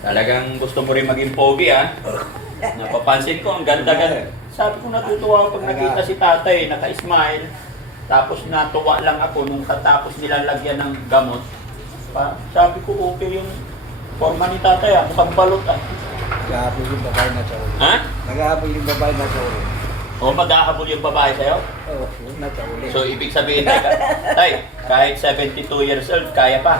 Talagang gusto mo rin maging pogi, ha? Napapansin ko, ang ganda-ganda. Sabi ko natutuwa ako pag nakita si tatay, naka-smile. Tapos natuwa lang ako nung katapos nilang lagyan ng gamot. Sabi ko, okay yung forma ni tatay, ha? Mukhang balot, ha? Nag-ahabol yung babae na sa uli. Ha? Nag-ahabol yung babae na sa uli. O maghahabol yung babae sa'yo? Oo, na sa uli. So, ibig sabihin, tay, kahit 72 years old, kaya pa?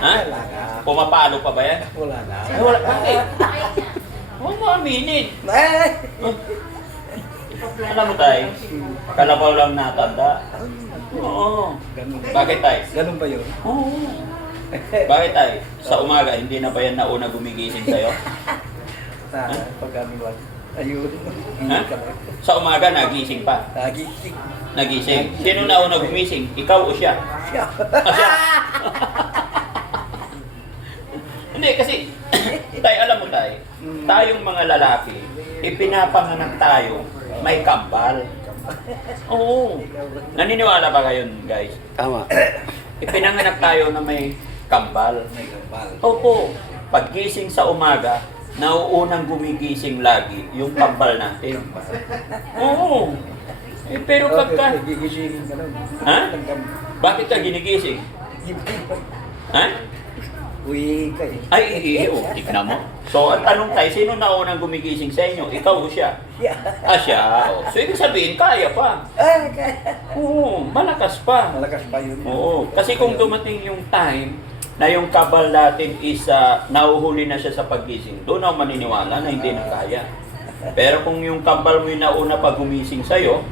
Ha? Wala na. Pumapalo pa ba yan? Wala na. Ay, wala. Bakit? Huwag mo aminin. Ay! Alam mo, tay, kalabaw lang natanda. Oo. Ganun. Bakit, tay? Ganun ba yun? Oo. Bakit, tay? Sa umaga, hindi na ba yan nauna gumigising sa'yo? Sa pagkamiwag. Ayun. Ha? Sa umaga, nagising pa. Nagising. Nagising. Sino nauna gumising? Ikaw o siya? Siya. Ah, siya. Hindi, kasi, tay, alam mo, tay, tayong mga lalaki, ipinapanganak tayo, may kambal. Oo. Naniniwala ba kayo, guys? Tama. Ipinanganak tayo na may kambal. May kambal. Opo. Paggising sa umaga, nauunang gumigising lagi yung kambal natin. Oo. Eh, pero pagka... Gigisingin ka lang. Ha? Bakit ka ginigising? Ha? Uwi ka eh. Ay, oo. Tignan mo. So, ang tanong tayo, sino naunang gumigising sa inyo? Ikaw o siya? Siya. Ah, siya. Oh. So, ibig sabihin, kaya pa. Ay, kaya. Oo, malakas pa. Malakas pa yun. Oo, kasi kung dumating yung time na yung kabal natin is nauhuli na siya sa paggising, doon ako maniniwala na hindi na kaya. Pero kung yung kabal mo yung nauna pa gumising sa'yo,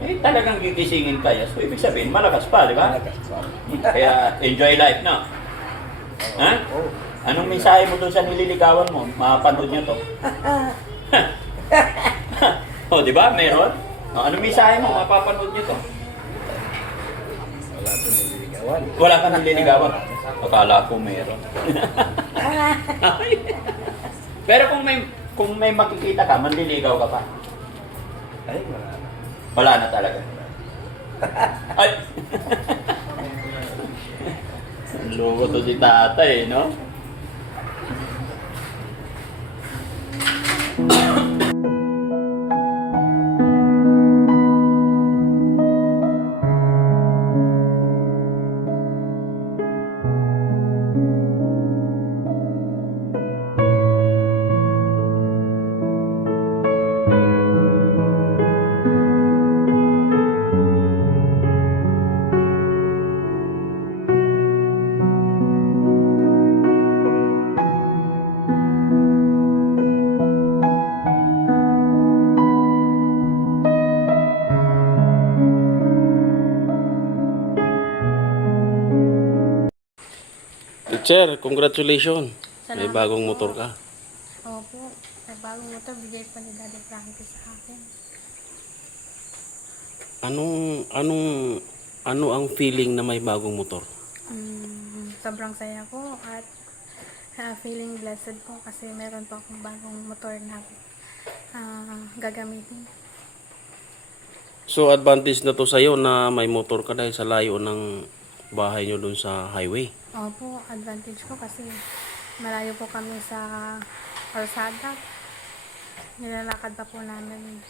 eh talagang gigisingin kaya. So, ibig sabihin, malakas pa, di ba? Malakas pa. Kaya, enjoy life, no? Ha? Oo. Anong mensahe mo doon sa nililigawan mo? Mapanood nyo to. O, di ba? Meron? O, anong mensahe mo? Mapapanood nyo to. Wala ito nililigawan. Wala ka nililigawan. Akala ko meron. Pero kung may makikita ka, manliligaw ka pa. Ay, wala na. Wala na talaga. Ay! Loko to si tatay, no? Sir, congratulations. May Salamat bagong po. motor ka. Opo, may bagong motor, bigay pa ni Daddy Frankie sa akin. Ano ang feeling na may bagong motor? Sobrang saya ko at feeling blessed po kasi meron po akong bagong motor na gagamitin. So advantage na to sa'yo na may motor ka dahil sa layo ng bahay nyo dun sa highway. Opo, advantage ko kasi malayo po kami sa kalsada. Nilalakad pa po namin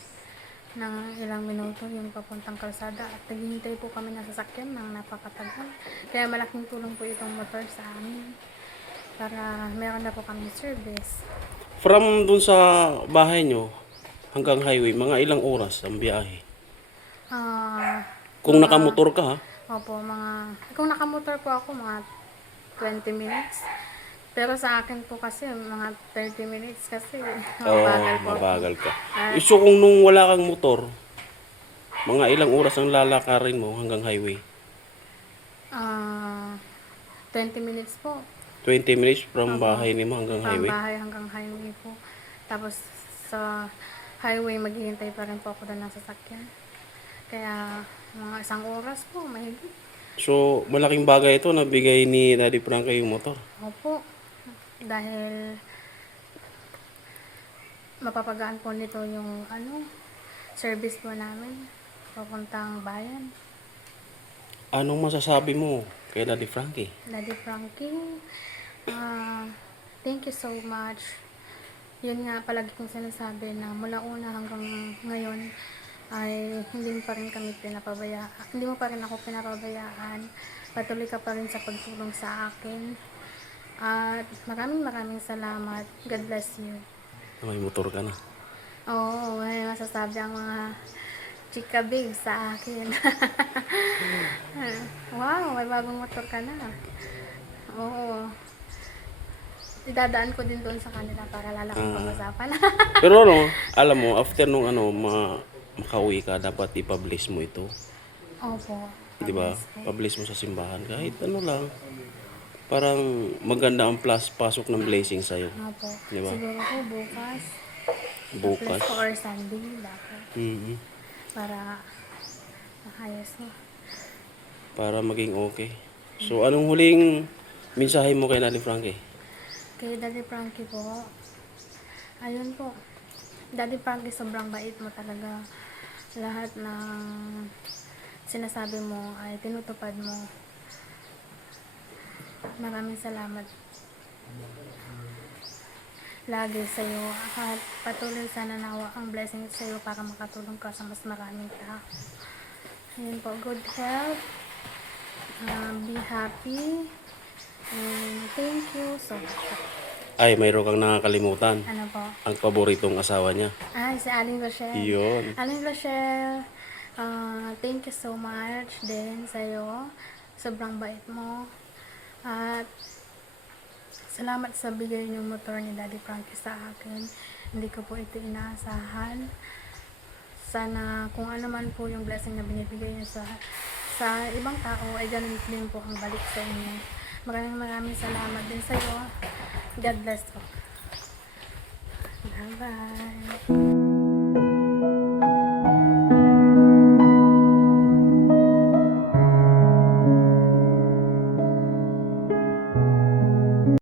ng ilang minuto yung papuntang kalsada at naghihintay po kami ng sasakyan ng napakatagal. Kaya malaking tulong po itong motor sa amin para meron na po kami service. From dun sa bahay nyo hanggang highway, mga ilang oras ang biyahe? Kung nakamotor ka ha? Opo, kung nakamotor po ako, mga 20 minutes. Pero sa akin po kasi, mga 30 minutes kasi, mabagal po. Mabagal ka. So kung nung wala kang motor, mga ilang oras ang lalakarin mo hanggang highway? 20 minutes po. 20 minutes from bahay mo hanggang From highway? bahay hanggang highway po. Tapos sa highway, maghihintay pa rin po ako doon ng sasakyan. Kaya mga 1 oras po, mahigit. So, malaking bagay ito na bigay ni Daddy Frankie yung motor. Opo. Dahil mapapagaan po nito yung service po namin papuntang bayan. Anong masasabi mo kay Daddy Frankie? Daddy Frankie, thank you so much. Yun nga, palagi kong sinasabi na mula una hanggang ngayon ay hindi mo pa rin kami pinapabayaan. Hindi mo pa rin ako pinapabayaan. Patuloy ka pa rin sa pagtulong sa akin. At maraming salamat. God bless you. May motor ka na. Oo, may masasabi ang mga chika babe sa akin. Wow, may bagong motor ka na. Oo. Idadaan ko din doon sa kanila para lalaking pag-usapan. Pero ano, alam mo, after nung makauwi ka, dapat i-publish mo ito. Opo. Di ba? Publish mo sa simbahan. Kahit ano lang. Parang maganda ang pasok ng blessing sa'yo. Opo. Di ba? Siguro ko bukas. Bukas. Plus or Sunday. Dapat. Mhm. Para maayos mo. Para maging okay. So, anong huling mensahe mo kay Daddy Frankie? Kay Daddy Frankie po, ayun po, Daddy Frankie, sobrang bait mo talaga. Lahat ng sinasabi mo ay tinutupad mo. Maraming salamat lagi sa'yo. At patuloy sana nawa ang blessing sa'yo para makatulong ka sa mas maraming tao. Ayun po, good health, be happy, and thank you so much. Ay, mayroon kang nakakalimutan. Ano po? Ang paboritong asawa niya. Ay, si Aling Rochelle. Yun. Aling Rochelle, thank you so much din sa'yo. Sobrang bait mo. At salamat sa bigay niyong motor ni Daddy Frankie sa akin. Hindi ko po ito inaasahan. Sana kung ano man po yung blessing na binibigay niya sa ibang tao, ay ganun din po ang balik sa inyo. Maraming salamat din sa'yo. God bless po. Bye-bye.